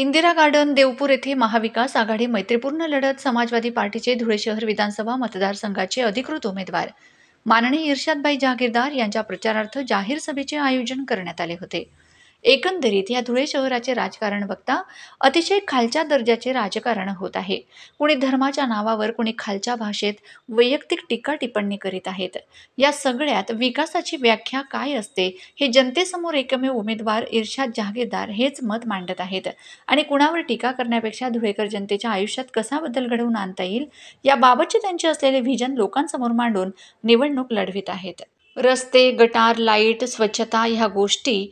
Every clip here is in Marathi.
इंदिरा गार्डन देवपूर येथे महाविकास आघाडी मैत्रीपूर्ण लढत समाजवादी पार्टीचे धुळे शहर विधानसभा मतदारसंघाचे अधिकृत उमेदवार माननीय इर्शादभाई जहागीरदार यांच्या प्रचारार्थ जाहीर सभेचे आयोजन करण्यात आले होते। एकंदरीत या धुळे शहराचे राजकारण बघता अतिशय खालच्या दर्जाचे राजकारण होत आहे। कुणी धर्माच्या नावावर, कुणी खालच्या भाषेत वैयक्तिक टीका टिप्पणी करीत आहेत। या सगळ्यात विकासाची व्याख्या काय असते हे जनतेसमोर एकमेव उमेदवार इर्शाद जहागीरदार हेच मत मांडत आहेत आणि कुणावर टीका करण्यापेक्षा धुळेकर जनतेच्या आयुष्यात कसा बदल घडवून आणता येईल याबाबतचे त्यांचे असलेले व्हिजन लोकांसमोर मांडून निवडणूक लढवित आहेत। रस्ते, गटार, लाईट, स्वच्छता ह्या गोष्टी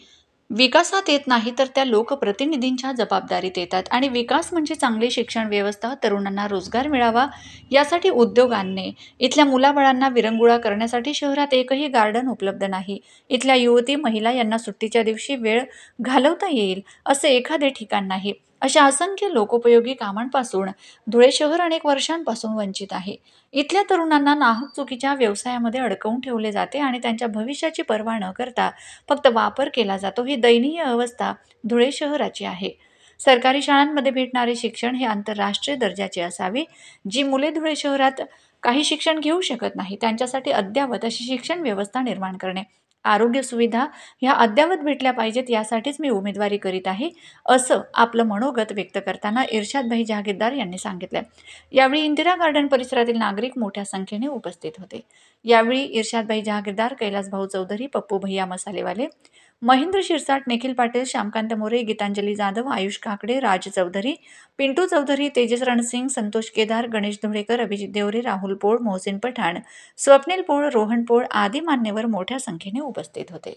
विकासात येत नाही तर त्या लोकप्रतिनिधींच्या जबाबदारीत येतात आणि विकास म्हणजे चांगली शिक्षण व्यवस्था, तरुणांना रोजगार मिळावा यासाठी उद्योग आणणे। इथल्या मुलाबाळांना विरंगुळा करण्यासाठी शहरात एकही गार्डन उपलब्ध नाही। इथल्या युवती महिला यांना सुट्टीच्या दिवशी वेळ घालवता येईल असे एखादे ठिकाण नाही। अशा असंख्य लोकोपयोगी कामांपासून धुळे शहर अनेक वर्षांपासून वंचित आहे। इथल्या तरुणांना नाहक चुकीच्या व्यवसायामध्ये अडकवून ठेवले जाते आणि त्यांच्या भविष्याची पर्वा न करता फक्त वापर केला जातो। ही दयनीय अवस्था धुळे शहराची आहे। सरकारी शाळांमध्ये भेटणारे शिक्षण हे आंतरराष्ट्रीय दर्जाचे असावे। जी मुले धुळे शहरात काही शिक्षण घेऊ शकत नाही त्यांच्यासाठी अद्यावत अशी शिक्षण व्यवस्था निर्माण करणे, आरोग्य सुविधा ह्या अद्यावत भेटल्या पाहिजेत यासाठीच मी उमेदवारी करीत आहे असं आपलं मनोगत व्यक्त करताना इर्शादभाई जहागीरदार यांनी सांगितले। यावेळी इंदिरा गार्डन परिसरातील नागरिक मोठ्या संख्येने उपस्थित होते। यावेळी इर्शादभाई जहागीरदार, कैलासभाऊ चौधरी, पप्पू भैया मसालेवाले, महेंद्र शिरसाट, निखिल पाटील, श्यामकांत मोरे, गीतांजली जाधव, आयुष काकडे, राज चौधरी, पिंटू चौधरी, तेजस रणसिंग, संतोष केदार, गणेश धुळेकर, अभिजित देवरे, राहुल पोळ, मोहसिन पठाण, स्वप्नील पोळ, रोहन पोळ आदी मान्यवर मोठ्या संख्येने उपस्थित होते।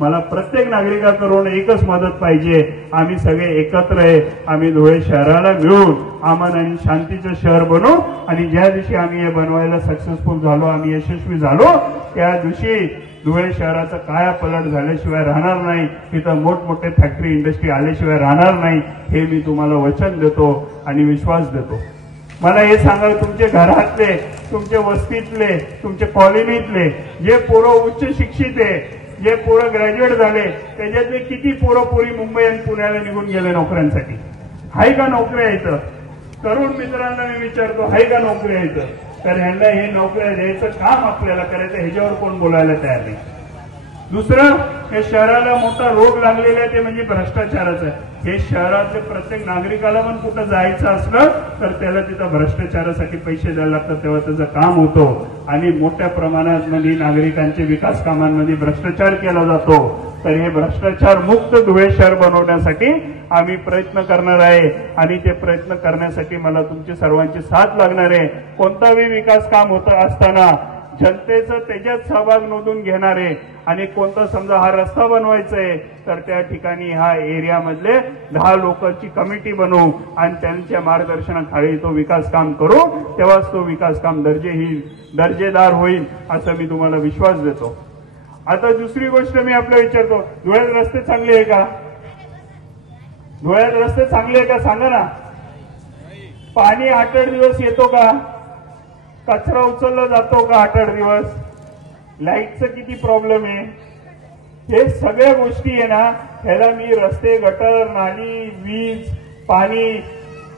मला प्रत्येक नागरिकाकडून एकच मदत पाहिजे, आम्ही सगळे एकत्र आहे, आम्ही धुळे शहराला मिळून अमन आणि शांतीचं शहर बनवू आणि ज्या दिवशी आम्ही हे बनवायला सक्सेसफुल झालो, आम्ही यशस्वी झालो, त्या दिवशी धुळे शहराचा कायापालट झाल्याशिवाय राहणार नाही। इथं मोठमोठे फॅक्टरी इंडस्ट्री आल्याशिवाय राहणार नाही हे मी तुम्हाला वचन देतो आणि विश्वास देतो। मला हे सांगा, तुमचे घरातले, तुमचे वस्तीतले, तुमचे कॉलनीतले जे पोरं उच्च शिक्षित आहे, जे पोरं ग्रॅज्युएट झाले, त्याच्यातले किती पोरं पोरी मुंबई आणि पुण्याला निघून गेले नोकऱ्यांसाठी? हाय का नोकऱ्या इथं? तरुण मित्रांना मी विचारतो, हाय का नोकऱ्या इथं? तर ह्यांना हे नोकऱ्या द्यायचं काम आपल्याला करायचं, ह्याच्यावर कोण बोलायला तयार नाही। दुसरं, हे शहराला मोठा रोग लागलेला आहे ते म्हणजे भ्रष्टाचाराचं आहे। हे शहरातल्या प्रत्येक नागरिकाला पण कुठं जायचं असलं तर त्याला तिथं भ्रष्टाचारासाठी पैसे द्यायला लागतात, तेव्हा त्याचं काम होतं आणि मोठ्या प्रमाणात मध्ये नागरिकांचे विकास कामांमध्ये भ्रष्टाचार केला जातो। तर हे भ्रष्टाचार मुक्त धुळे शहर बनवण्यासाठी आम्ही प्रयत्न करणार आहे आणि ते प्रयत्न करण्यासाठी मला तुमची सर्वांची साथ लागणार आहे। कोणताही विकास काम होत असताना जनतेचं त्याच्यात सहभाग नोंदून घेणार आहे आणि कोणता समजा हा रस्ता बनवायचा आहे तर त्या ठिकाणी हा एरियामधले 10 लोकांची कमिटी बनवू आणि त्यांच्या मार्गदर्शनाखाली तो विकास काम करू, तेव्हाच तो विकास काम दर्जेदार होईल असं मी तुम्हाला विश्वास देतो। आता दुसरी गोष्ट मी आपल्याला विचारतो, धुळ्यात रस्ते चांगले आहे का? धुळ्यात रस्ते चांगले आहे का सांगा ना? पाणी 8 दिवस येतो का? कचरा उचलला जातो का 8 दिवस? लाईटचं किती प्रॉब्लेम आहे? हे सगळ्या गोष्टी आहे ना, ह्याला मी रस्ते, गटर, नाली, वीज, पाणी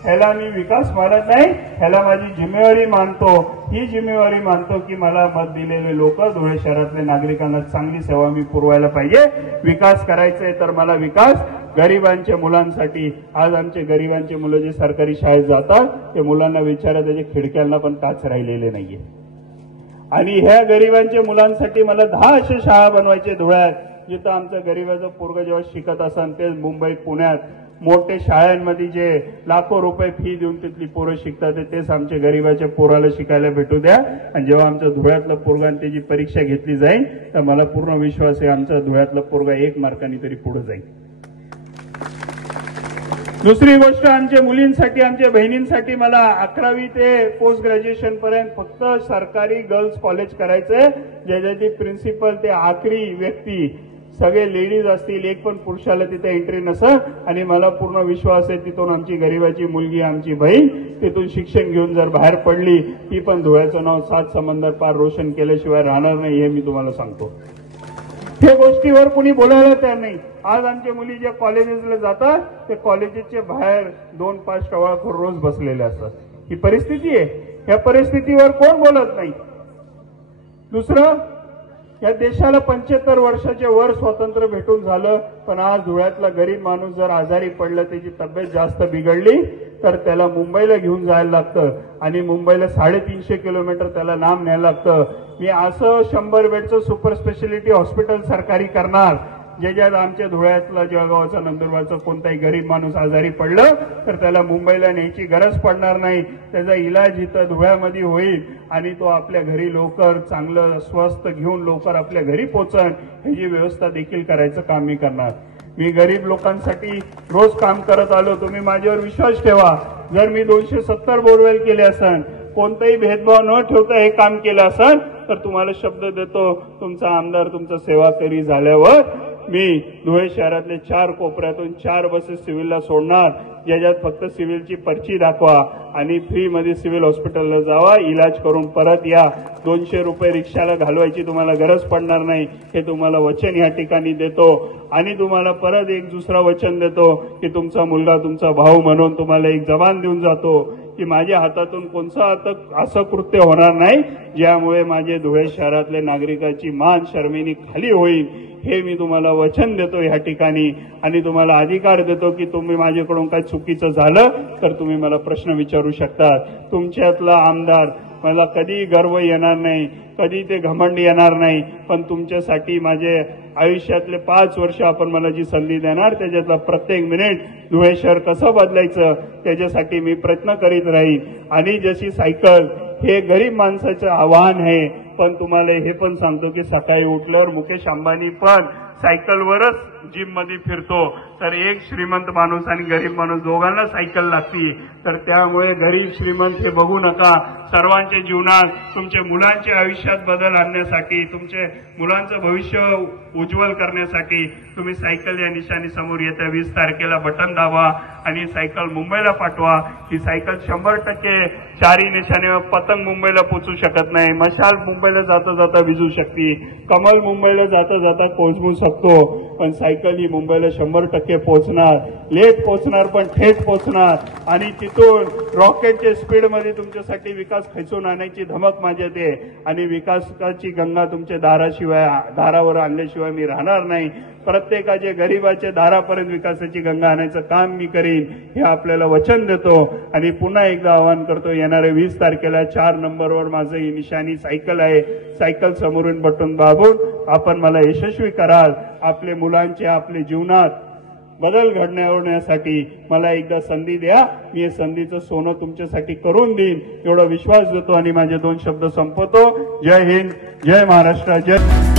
ह्याला मी विकास मानत नाही, ह्याला माझी जिम्मेवारी मानतो। ही जिम्मेवारी मानतो की मला मत दिलेले लोक, धुळे शहरातल्या नागरिकांना चांगली सेवा मी पुरवायला पाहिजे। विकास करायचा आहे तर मला विकास गरिबांच्या मुलांसाठी, आज आमचे गरिबांचे मुलं जे सरकारी शाळेत जातात ते मुलांना विचारा, त्याच्या खिडक्यांना पण काच राहिलेले नाहीये आणि ह्या गरिबांच्या मुलांसाठी मला 10 अशा शाळा बनवायचे धुळ्यात, जिथं आमचं गरिबाचं पोरग जेव्हा शिकत असन ते मुंबईत, पुण्यात मोठे शाळांमध्ये जे लाखो रुपये फी देऊन तिथली पोरं शिकतात तेच आमच्या गरिबाच्या पोराला शिकायला भेटू द्या। आणि जेव्हा आमचं धुळ्यातलं पोरगान त्याची परीक्षा घेतली जाईल तर मला पूर्ण विश्वास आहे आमचा धुळ्यातलं पोरगा 1 मार्काने तरी पुढे जाईल। दुसरी गोष्ट, आमच्या मुलींसाठी, आमच्या बहिणींसाठी मला 11वी ते पोस्ट ग्रॅज्युएशन पर्यंत फक्त सरकारी गर्ल्स कॉलेज करायचंय, ज्याच्यातील प्रिन्सिपल ते आखरी व्यक्ती सगळे लेडीज असतील, एक पण पुरुषाला तिथे एंट्री नसेल आणि मला पूर्ण विश्वास आहे तिथून आमची गरिबाची मुलगी, आमची बहीण तिथून शिक्षण घेऊन जर बाहेर पडली ती पण धुळ्याचं नाव 7 समंदर पार रोशन केल्याशिवाय राहणार नाही हे मी तुम्हाला सांगतो। हे गोष्टीवर कोणी बोलायला तयार नाही. आज आमच्या मुली ज्या कॉलेजेसला जातात ते कॉलेजेसच्या बाहेर 2-5 टवाळखोर रोज बसलेले असतात. ही परिस्थिती आहे. या परिस्थितीवर कोण बोलत नाही. दुसरं, या देशाला 75 वर्षाच्या वर स्वातंत्र्य भेटून झालं, पण आज धुळ्यातला गरीब माणूस जर आजारी पडलं, त्याची तब्येत जास्त बिघडली तर त्याला मुंबईला घेऊन जायला लागतं आणि मुंबईला 350 किलोमीटर त्याला लांब न्यायला लागतं. मी असं 100 बेडचं सुपर स्पेशालिटी हॉस्पिटल सरकारी करणार, ज्याच्यात आमच्या धुळ्यातला जळगावचा नंदुरबारचा कोणताही गरीब माणूस आजारी पडलं तर त्याला मुंबईला न्यायची गरज पडणार नाही. त्याचा इलाज इथं धुळ्यामध्ये होईल आणि तो आपल्या घरी लवकर चांगलं स्वस्थ घेऊन लवकर आपल्या घरी पोहोचन, ह्याची व्यवस्था देखील करायचं काम मी करणार. मी गरीब लोकांसाठी रोज काम करत आलो. तुम्ही माझ्यावर विश्वास ठेवा. जर मी 270 बोरवेल केले असन, कोणताही भेदभाव न ठेवता हे काम केलं असन, तर तुम्हाला शब्द देतो, तुमचा आमदार तुमचा सेवाकरी झाल्यावर मी धुळे शहरातले 4 कोपऱ्यातून 4 बसेस सिव्हिलला सोडणार, ज्याच्यात फक्त सिव्हिलची पर्ची दाखवा आणि फ्रीमध्ये सिव्हिल हॉस्पिटलला जावा, इलाज करून परत या. 200 रुपये रिक्षाला घालवायची तुम्हाला गरज पडणार नाही, हे तुम्हाला वचन या ठिकाणी देतो. आणि तुम्हाला परत एक दुसरा वचन देतो की तुमचा मुलगा तुमचा भाऊ म्हणून तुम्हाला एक जबान देऊन जातो की माझ्या हातातून कोणतं असं कृत्य होणार नाही ज्यामुळे माझे धुळे शहरातल्या नागरिकाची मान शर्मेनी खाली होईल, हे मी तुम्हाला वचन देतो या ठिकाणी. आणि तुम्हाला अधिकार देतो की तुम्ही माझ्याकडून काही चुकीचं झालं तर तुम्ही मला प्रश्न विचारू शकता. तुमच्यातला आमदार मला कधी गर्व येणार नाही, कधी ते घमंड येणार नाही, पण तुमच्यासाठी माझे आयुष्यातले 5 वर्ष आपण मला जी संधी देणार त्याच्यातला प्रत्येक मिनिट धुळे शहर कसं बदलायचं त्याच्यासाठी मी प्रयत्न करीत राहीन. आणि जशी सायकल हे गरीब माणसाचं आव्हान आहे, पण तुम्हाला हे पण सांगतो की सकाळी उठल्यावर मुकेश अंबानी पण सायकलवरच जिम मध्ये फिरतो, तर एक श्रीमंत माणूस आणि गरीब माणूस दोघांना सायकल लागती. तर त्यामुळे गरीब श्रीमंत हे बघू नका. सर्वांच्या जीवनात तुमच्या मुलांच्या आयुष्यात बदल आणण्यासाठी, तुमच्या मुलांचं भविष्य उज्ज्वल करण्यासाठी तुम्ही सायकल या निशाणी समोर येत्या 20 तारखेला बटन दाबा आणि सायकल मुंबईला पाठवा. ही सायकल 100% 4 निशाणीवर पतंग मुंबईला पोहोचू शकत नाही, मशाल मुंबईला जाता जाता विजू शकते, कमल मुंबईला जाता जाता पोहोचवू शकतो, पण सायकल ही मुंबईला 100% पोहोचणार. लेट पोहोचणार पण थेट पोहोचणार. आणि तिथून रॉकेटच्या स्पीडमध्ये तुमच्यासाठी विकास खेचून आणायची धमक माझ्यात आहे. आणि विकासाची गंगा तुमच्या दारावर आणल्याशिवाय मी राहणार नाही. प्रत्येकाच्या गरीबाच्या दारापर्यंत विकासाची गंगा आणायचं काम मी करीन, हे आपल्याला वचन देतो. आणि पुन्हा एकदा आवाहन करतो, येणाऱ्या 20 तारखेला 4 नंबरवर माझं ही निशाणी सायकल आहे. सायकल समोरून बटन दाबून आपण मला यशस्वी कराल. आपल्या मुलांच्या आपल्या जीवनात बदल घडवण्यासाठी मला एकदा संधी द्या. मी या संधीचं सोनं तुमच्यासाठी करून देईन एवढा विश्वास देतो आणि माझे 2 शब्द संपवतो. जय हिंद, जय महाराष्ट्र, जय